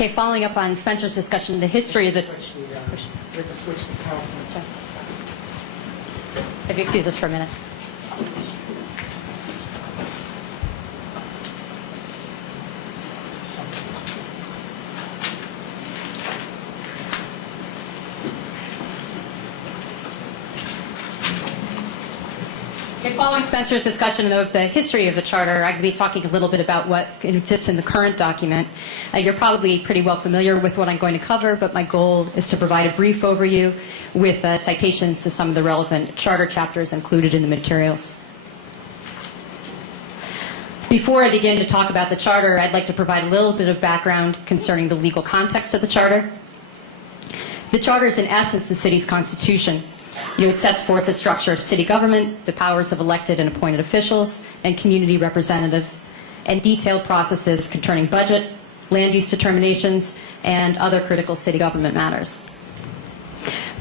Okay, following up on Spencer's discussion of the history of the... Switch to PowerPoint. Sorry. If you excuse us for a minute. Okay, following Spencer's discussion of the history of the Charter, I'm going to be talking a little bit about what exists in the current document. You're probably pretty well familiar with what I'm going to cover, but my goal is to provide a brief overview with citations to some of the relevant Charter chapters included in the materials. Before I begin to talk about the Charter, I'd like to provide a little bit of background concerning the legal context of the Charter. The Charter is in essence the city's constitution. It sets forth the structure of city government, the powers of elected and appointed officials, and community representatives, and detailed processes concerning budget, land use determinations, and other critical city government matters.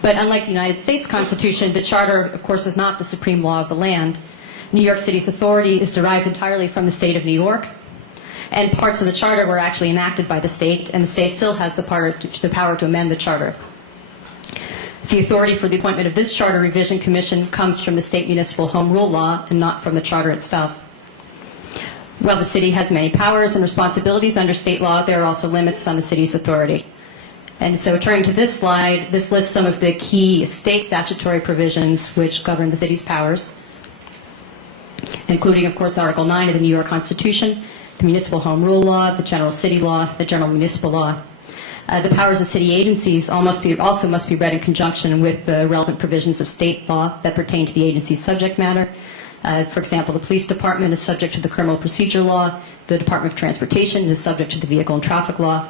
But unlike the United States Constitution, the Charter, of course, is not the supreme law of the land. New York City's authority is derived entirely from the state of New York, and parts of the Charter were actually enacted by the state, and the state still has the power to amend the Charter. The authority for the appointment of this Charter Revision Commission comes from the state municipal home rule law and not from the Charter itself. While the city has many powers and responsibilities under state law, there are also limits on the city's authority. And so turning to this slide, this lists some of the key state statutory provisions which govern the city's powers, including, of course, Article 9 of the New York Constitution, the municipal home rule law, the general city law, the general municipal law. The powers of city agencies also must be read in conjunction with the relevant provisions of state law that pertain to the agency's subject matter. For example, the police department is subject to the criminal procedure law. The Department of Transportation is subject to the vehicle and traffic law.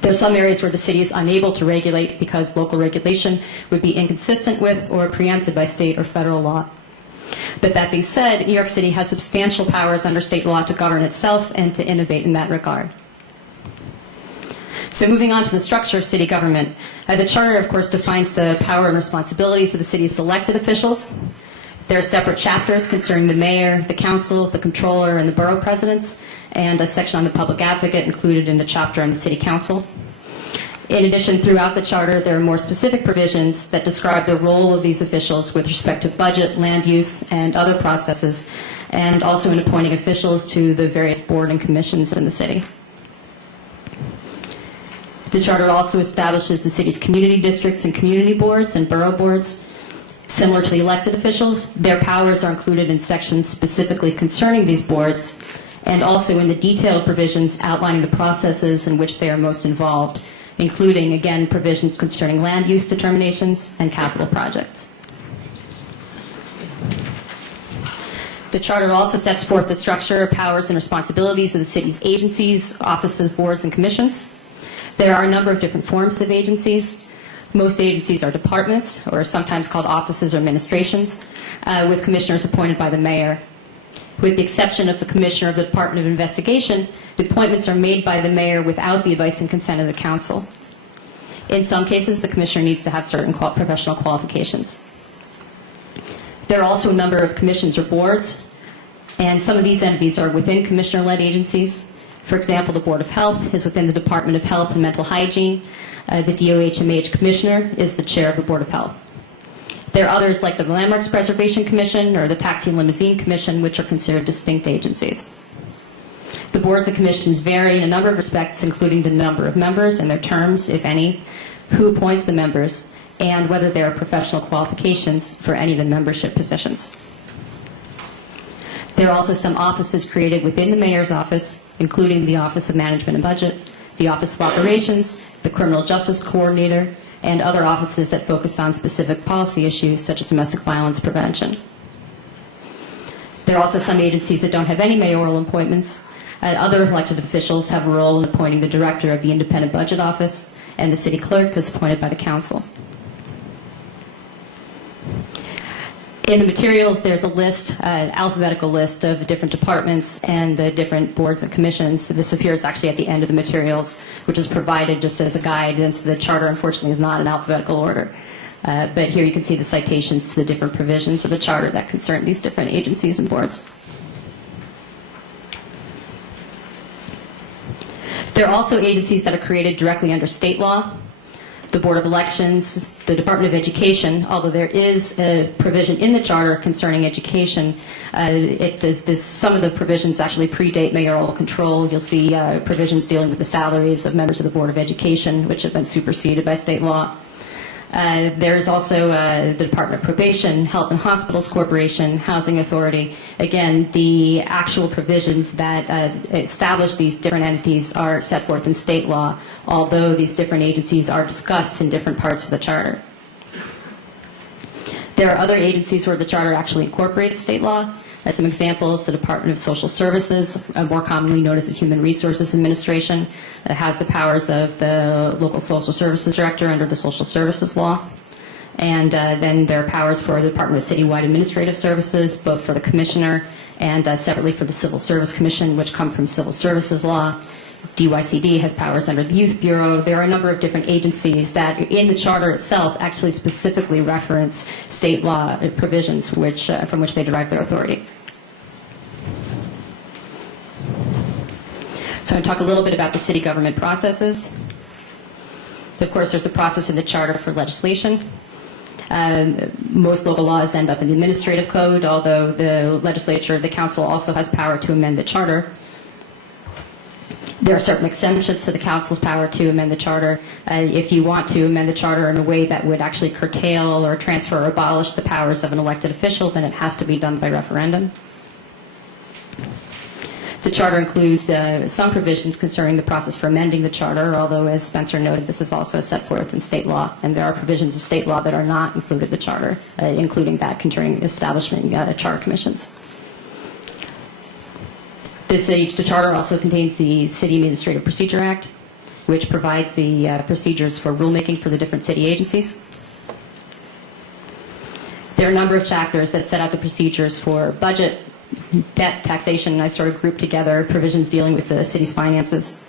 There are some areas where the city is unable to regulate because local regulation would be inconsistent with or preempted by state or federal law. But that being said, New York City has substantial powers under state law to govern itself and to innovate in that regard. So moving on to the structure of city government, the Charter, of course, defines the power and responsibilities of the city's elected officials. There are separate chapters concerning the mayor, the council, the controller, and the borough presidents, and a section on the public advocate included in the chapter on the city council. In addition, throughout the Charter, there are more specific provisions that describe the role of these officials with respect to budget, land use, and other processes, and also in appointing officials to the various boards and commissions in the city. The Charter also establishes the city's community districts and community boards and borough boards. Similar to the elected officials, their powers are included in sections specifically concerning these boards, and also in the detailed provisions outlining the processes in which they are most involved, including, again, provisions concerning land use determinations and capital projects. The Charter also sets forth the structure, powers, and responsibilities of the city's agencies, offices, boards, and commissions. There are a number of different forms of agencies. Most agencies are departments, or sometimes called offices or administrations, with commissioners appointed by the mayor. With the exception of the commissioner of the Department of Investigation, the appointments are made by the mayor without the advice and consent of the council. In some cases, the commissioner needs to have certain professional qualifications. There are also a number of commissions or boards, and some of these entities are within commissioner-led agencies. For example, the Board of Health is within the Department of Health and Mental Hygiene. The DOH-MH Commissioner is the chair of the Board of Health. There are others like the Landmarks Preservation Commission or the Taxi and Limousine Commission, which are considered distinct agencies. The boards and commissions vary in a number of respects, including the number of members and their terms, if any, who appoints the members, and whether there are professional qualifications for any of the membership positions. There are also some offices created within the mayor's office, including the Office of Management and Budget, the Office of Operations, the Criminal Justice Coordinator, and other offices that focus on specific policy issues such as domestic violence prevention. There are also some agencies that don't have any mayoral appointments. Other elected officials have a role in appointing the director of the Independent Budget Office, and the city clerk is appointed by the council. In the materials, there's a list, an alphabetical list of the different departments and the different boards and commissions. So this appears actually at the end of the materials, which is provided just as a guide, since the Charter, unfortunately, is not in alphabetical order. But here you can see the citations to the different provisions of the Charter that concern these different agencies and boards. There are also agencies that are created directly under state law. The Board of Elections, the Department of Education, although there is a provision in the charter concerning education, some of the provisions actually predate mayoral control. You'll see provisions dealing with the salaries of members of the Board of Education, which have been superseded by state law. There's also the Department of Probation, Health and Hospitals Corporation, Housing Authority. Again, the actual provisions that establish these different entities are set forth in state law, although these different agencies are discussed in different parts of the charter. There are other agencies where the charter actually incorporates state law. As some examples, the Department of Social Services, more commonly known as the Human Resources Administration, that has the powers of the local social services director under the social services law. And then there are powers for the Department of Citywide Administrative Services, both for the commissioner and separately for the Civil Service Commission, which come from civil services law. DYCD has powers under the Youth Bureau. There are a number of different agencies that in the charter itself actually specifically reference state law provisions from which they derive their authority. So I'm going to talk a little bit about the city government processes. Of course, there's the process in the charter for legislation. Most local laws end up in the administrative code, although the legislature, the council also has power to amend the charter. There are certain exemptions to the council's power to amend the charter. If you want to amend the charter in a way that would actually curtail or transfer or abolish the powers of an elected official, then it has to be done by referendum. The charter includes some provisions concerning the process for amending the charter, although, as Spencer noted, this is also set forth in state law, and there are provisions of state law that are not included in the charter, including that concerning establishment charter commissions. The charter also contains the City Administrative Procedure Act, which provides the procedures for rulemaking for the different city agencies. There are a number of chapters that set out the procedures for budget, debt, taxation, and I sort of grouped together provisions dealing with the city's finances.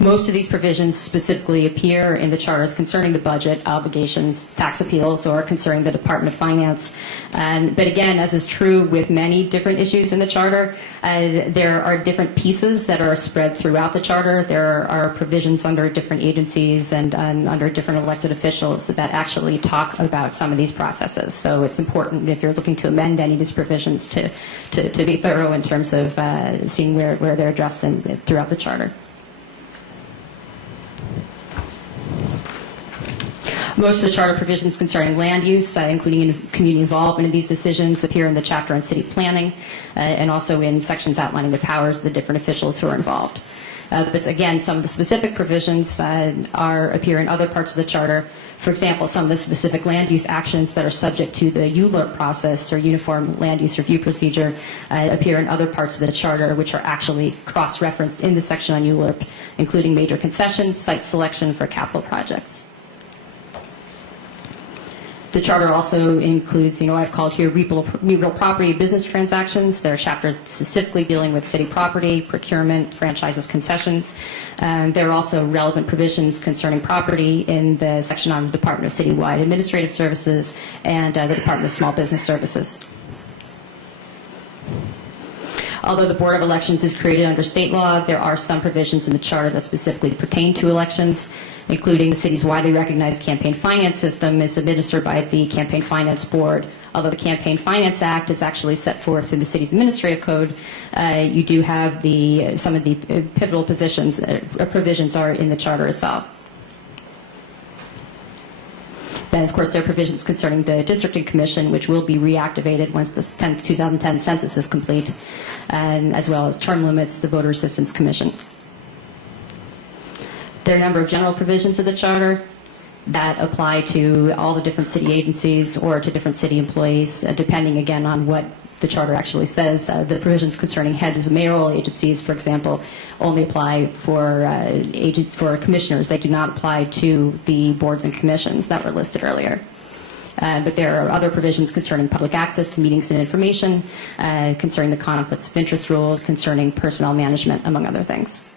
Most of these provisions specifically appear in the charters concerning the budget, obligations, tax appeals, or concerning the Department of Finance. But again, as is true with many different issues in the charter, there are different pieces that are spread throughout the charter. There are provisions under different agencies and under different elected officials that actually talk about some of these processes. So it's important, if you're looking to amend any of these provisions, to be thorough in terms of seeing where they're addressed throughout the charter. Most of the charter provisions concerning land use, including community involvement in these decisions, appear in the chapter on city planning and also in sections outlining the powers of the different officials who are involved. But again, some of the specific provisions appear in other parts of the charter. For example, some of the specific land use actions that are subject to the ULURP process, or Uniform Land Use Review Procedure, appear in other parts of the charter, which are actually cross-referenced in the section on ULURP, including major concessions, site selection for capital projects. The charter also includes, I've called here real property business transactions. There are chapters specifically dealing with city property, procurement, franchises, concessions. There are also relevant provisions concerning property in the section on the Department of Citywide Administrative Services and the Department of Small Business Services. Although the Board of Elections is created under state law, there are some provisions in the charter that specifically pertain to elections, including the city's widely recognized campaign finance system is administered by the Campaign Finance Board. Although the Campaign Finance Act is actually set forth in the city's administrative code, you do have some of the pivotal provisions are in the charter itself. Then, of course, there are provisions concerning the Districting Commission, which will be reactivated once the 2010 census is complete, and as well as term limits, the Voter Assistance Commission. There are a number of general provisions of the charter that apply to all the different city agencies or to different city employees, depending, again, on what the charter actually says. The provisions concerning heads of mayoral agencies, for example, only apply for commissioners. They do not apply to the boards and commissions that were listed earlier. But there are other provisions concerning public access to meetings and information, concerning the conflicts of interest rules, concerning personnel management, among other things.